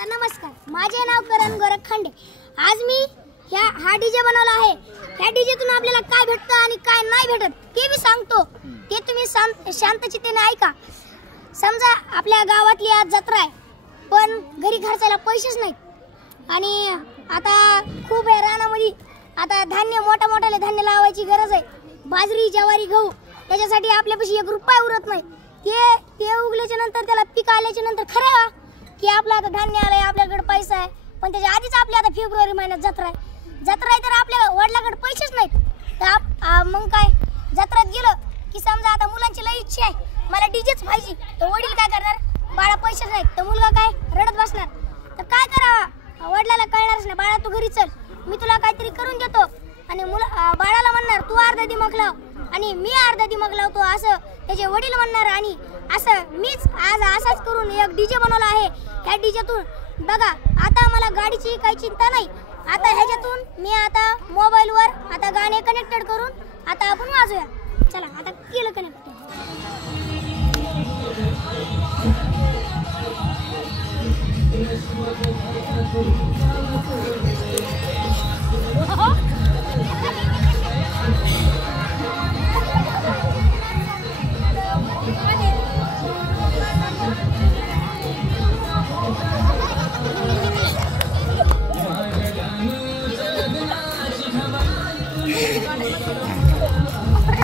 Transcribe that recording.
माझा नमस्कार. माझे नाव करण गोरख खांडे. आज मी हा डीजे बनवला आहे. या डीजेतून आपल्याला काय भेटतं आणि काय नाही भेटत ते मी सांगतो. ते तुम्ही शांतचित्तेने ऐका. समजा आपल्या गावातली आज जत्रा आहे, पण घरी खर्चायला पैसेच नाहीत आणि आता खूप आहे रानामध्ये. आता धान्य मोठ्याले धान्य लावायची गरज आहे. बाजरी, ज्वारी, गहू त्याच्यासाठी आपल्यापाशी 1 रुपया उरत नाही. ते उगल्याच्या नंतर त्याला पीक आल्याच्या नंतर खरं की आपलं आता धान्य आलंय, आपल्याकडे पैसा आहे, पण त्याच्या आधीच आपल्या आता फेब्रुवारी महिन्यात जत्रा आहे तर आपल्या वडिलांकडे पैसेच नाहीत. तर मग काय, जत्रात गेलं की समजा आता मुलांची लई इच्छा आहे, मला डीजेच पाहिजे, तर वडील काय करणार, बाळा पैसेच नाहीत, तर मुलगा काय रडत बसणार. तर काय करावा, वडिलाला कळणारच नाही. बाळा तू घरी चल, मी तुला काहीतरी करून देतो. आणि बाळाला म्हणणार तू अर्धा दिमाग लाव आणि मी अर्धा दिमाग लावतो, असं त्याचे वडील म्हणणार. आणि असं मीच आज असाच करून एक डीजे बनवला आहे. ह्या डीजेतून बघा, आता मला गाडीची काही चिंता नाही. आता ह्याच्यातून मी आता मोबाईलवर आता गाणे कनेक्टेड करून आता आपण वाजूया. चला आता केलं कनेक्ट.